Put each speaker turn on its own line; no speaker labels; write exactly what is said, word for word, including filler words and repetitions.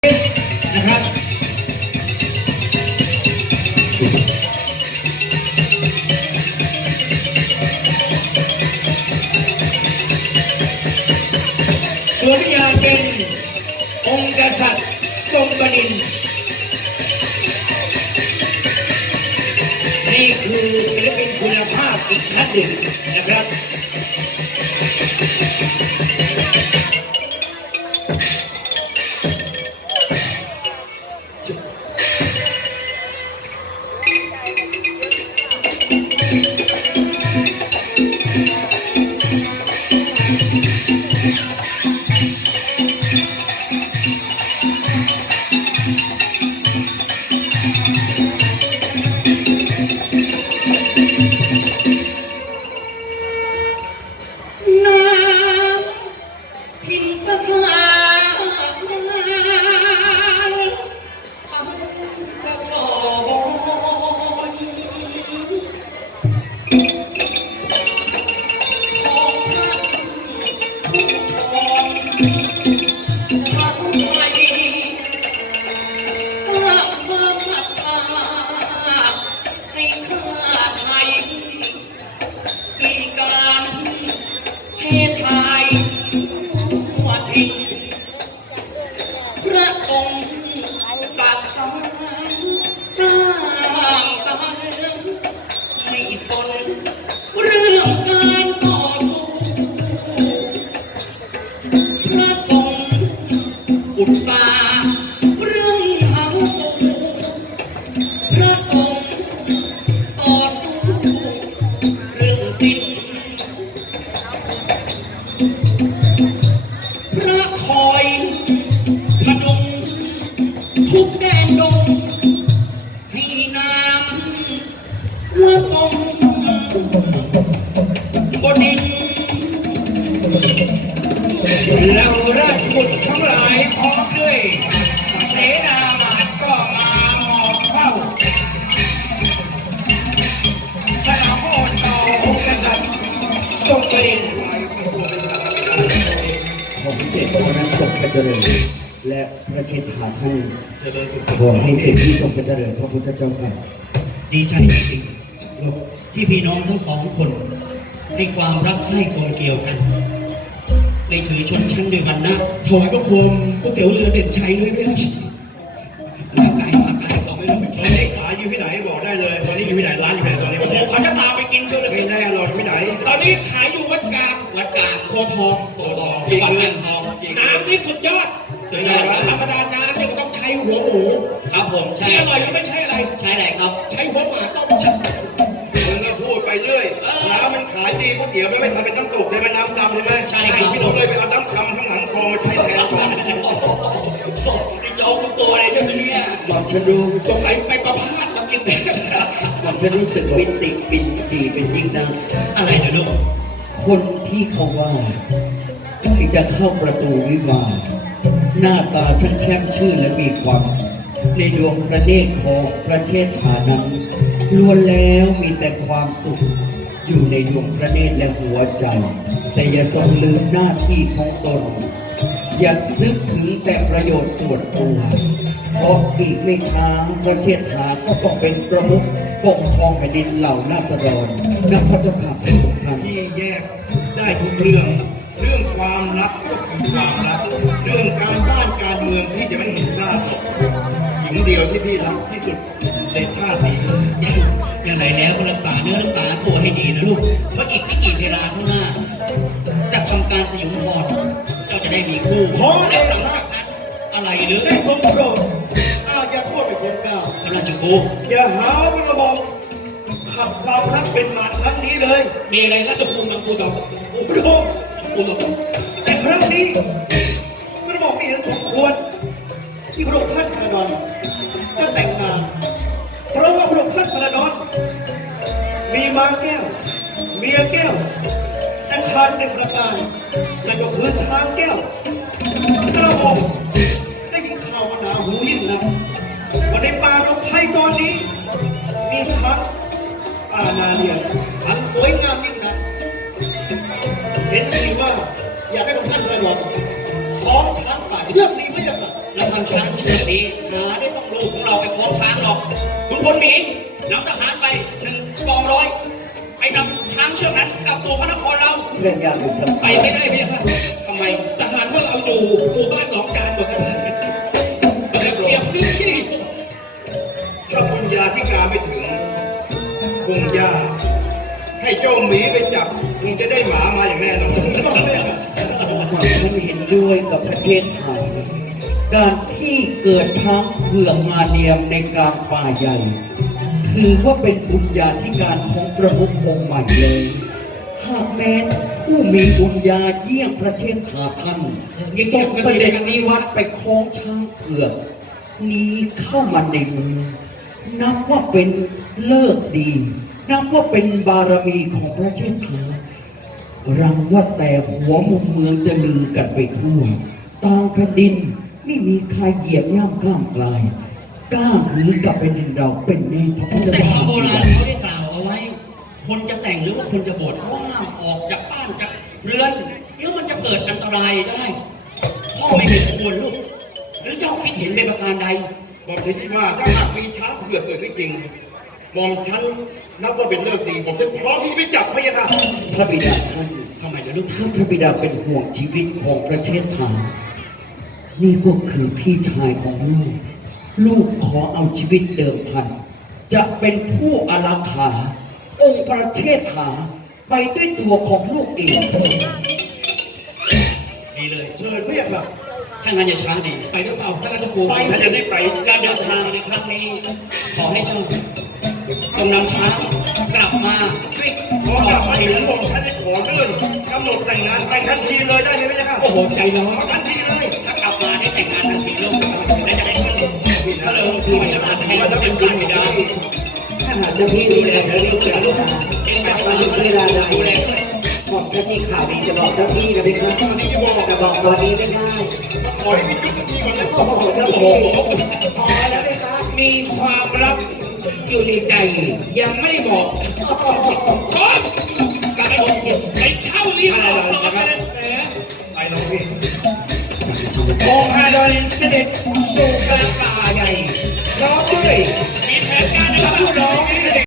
นะครับสวมยาเป็นองค์กษัตริย์ทรงบดินทร์นี่คือศิลปินคุณภาพอีกท่านหนึ่งนะครับทุกแดนดงให้น้ำเมื่อทรงบดินทร์เราราชบุตรทั้งหลายพร้อมด้วยเสนาบาทก็มาหมอบเฝ้าสนองโอษต่อองค์กษัตริย์ทรงบดินทร์
ผมพิเศษของนั้นทรงพระเจริญและพระเชษฐาท่านขอให้เสด็จที่ทรงพระเจริญพระพุทธเจ้าค่ะ
ดีใจจริงๆที่พี่น้องทั้งสองคนให้ความรักใคร่กลมเกลียวกันไม่ถือชนชั้นด้วยวรรณะ
ถวายพระพรหมก๋วยเตี๋ยวเรือเด่นชัยด้วยไหมครับ
มาไกลมาไกลก็ไม่รู้
ตอนนี้ขายอยู่ที่ไหนบอกได้เลยวันนี้อยู่ที่ไหนร้านอยู่ที่ไหนตอนนี้โอ้โหเขาจะตามไปกินเชียวเลยไม่แน่หรอกที่ไหน
ตอนนี้ขายอยู่วัดกลาง
วัดกลาง
โพทอง
โพทองจังหวัดอ่างทอง
น้ำนี่สุดยอด
สุดยอด
ธรรมดาน้ำเนี่ยก็ต้องใช้หัวหมู
ครับผมใช่
ที่อร่อยนี่ไม่ใช่อะไร
ใช่อะไรครับ
ใช้หัวหมาต้มชัก
มึงก็พูดไปเรื่อยน้ำมันขายดีก๋วยเตี๋ยวไม่ไม่ทำเป็นน้ำตกใช่ไหมน้ำดำใช่ไหม
ใช่ครับ
พี่น้องเลยไปเอาน้ำคำข้างหลังคลองมาใช้แทนก่อน
นี่โจ๊กทุกตัวเลยใช่ไหมเนี่ย
หลอนฉันรู้สงสัยไปประพาสน้ำกินหลอนฉันรู้สึกปิติปินดีเป็นยิ่งนัก
อะไรนะลูก
คนที่เขาว่าที่จะเข้าประตูวิวาห์หน้าตาช่างแช่มชื่นและมีความสุขในดวงพระเนตรของพระเชษฐานั้นล้วนแล้วมีแต่ความสุขอยู่ในดวงพระเนตรและหัวใจแต่อย่าทรงลืมหน้าที่ของตนอย่านึกถึงแต่ประโยชน์ส่วนตัวเพราะอีกไม่ช้าพระเชษฐาก็ต้องเป็นประมุขปกครองแผ่นดินเหล่านาษฎรนักพระเจ้าข้าพระองค์ท่าน
ที่แยกได้ทุกเรื่องเรื่องความรักก็คือความรักเรื่องการบ้านการเมืองที่จะไม่เห็นหน้าศพหญิงเดียวที่พี่รักที่สุดในชาตินี้
อย่างไรแล้วก็รักษาเนื้อรักษาตัวให้ดีนะลูกเพราะอีกไม่กี่เวลาข้างหน้าจะทำการสยองพรเจ้าจะได้มีคู่
ขอได้สังกัด
อะไรหรือ
ได้ทรงโปรดอาอย่าพูดเป็นคนเก่า
พระราชครู
อย่าหาว่าเราบอกขับความรักเป็นมาครั้งนี้เลย
มีอะไรราชครูนำกูต่อ
โอ้โห
กูต่อ
แต่ครั้งนี้พระบอกมีเหตุสมควรที่พระองค์ท่านพระดอนจะแต่งงานเพราะว่าพระองค์ท่านพระดอนมีม้าแก้วเมียแก้วแต่ขาดหนึ่งประการนั่นก็คือช้างแก้วกระบอกได้ยินข่าวมาหนาหูยิ่งนะวันในป่าดงไผ่ตอนนี้มีช้างป่านาเดียอันสวยงามยิ่งนะเห็นดีว่าอยากให้ทุกท่านพระดอนของช้างป่าเชือกนี้พระเจ้าค่ะ
แล้วพระางช้างเชือกนี้หาได้ต้องลูกของเราไปคล้องช้างหรอกคุณพลหมีนำทหารไปหนึ่งกองร้อยไปนำช้างเชือกนั้นกลับตัวพระนครเรา
เรื่องยากเป็นสำ
ไป
คัญ
ไม่ได้พี่ค่ะทำไมทหารพวกเราอยู่หมู่บ้านหนองจานหมดเลยเรียบเรียบพื้นที่
ถ้าบุญญาธิการไม่ถึง คงยากให้เจ้าหมีไปจับ คงจะได้หมามาอย่างแน่นอน
หม่อมฉันเห็นด้วยกับประเทศไทย การที่เกิดช้างเผือกมาเนียมในกลางป่าใหญ่ ถือว่าเป็นบุญญาธิการของประมุของค์ใหม่เลย หากแม้นผู้มีบุญญาเยี่ยงประเทศทาท่านทรงเสด็จนิวัตไปคล้องช้างเผือก นี้เข้ามาในเมืองนับว่าเป็นเลิกษ์ดี นับว่าเป็นบารมีของประเทศไทย รังว่าแต่หัวมุมเมืองจะลือกันไปทั่วต่างแผ่นดินไม่มีใครเหยียบย่ำก้ามกลายกล้าหือกับเป็นดินเราเป็นแน่พระพุทธ
แต่
เจ้า
คำโบราณเขาได้กล่าวเอาไว้ คนจะแต่งหรือว่าคนจะบวชเขาห้ามออกจากบ้านจากเรือนเดี๋ยวมันจะเกิดอันตรายได้ พ่อไม่เป็นควรลูก หรือเจ้าคิดเห็นเป็นประการใด
หม่อมฉันคิดว่าถ้าหากมีช้างเผือกเกิดขึ้นจริงหม่อมฉันนับว่าเป็นเลิกดีหม่อมฉันพร้อมที่จะไปจับพะยะค่ะ
พระบิดาท่าน
ทำไมนะลูก
ท่านพระบิดาเป็นห่วงชีวิตของประเทศไทยนี่ก็คือพี่ชายของลูก ลูกขอเอาชีวิตเดิมพัน จะเป็นผู้อารักขา องค์ประเทศไทยไปด้วยตัวของลูกเอง
ดีเลย
เชิญพะยะค่ะ
ถ้างั้นอย่าช้าดีไปด้วยเปล่าท่านราชครู
ไปฉันจะได้ไป
การเดินทางในครั้งนี้ ขอให้เจ้าจงนำช้างกลับมาด้วย
พอกลับมาถึงหม่อมฉันจะขอเลื่อนกำหนดแต่งงานไปทันทีเลยได้ไหมพะยะค่ะ
โอ้โหใจร้อ
ขอน ทันทีเลย
ถ้ากลับมาได้แต่งงานทันทีลูกและจะได้ขึ้นถ้าเราคือไม่ได้ให้เราเป็นการไม่ได้
ถ้าหากเจ้าพี่ดูแลเธอเรื่องเกี่ยวกับ
เอ็น
ก
ก
ลั
ลั
บบ มา
มา
เวลาใด
ดูแลด้วย
บอกเจ้าพี่ข่าวดีจะบอกเจ้าพี่นะพี่ครับแต่บอกตอนนี้ไม่ได้
ขอให้มีจุดที่ก่อนนะ
โอ้โหเจ้าพี่พอแล้วไหมครับ
มีความลับอยู่ในใจ ยังไม่ได้บอกก่อนกลับไปบอกไปเช่าเรียกอะไรนะครับ
ไปลองพี่
องค์อาดอนเสด็จสู่กลางป่าใหญ่พร้อมด้วย
มีแผนการนะครับ
ผู้น้องเสด็จ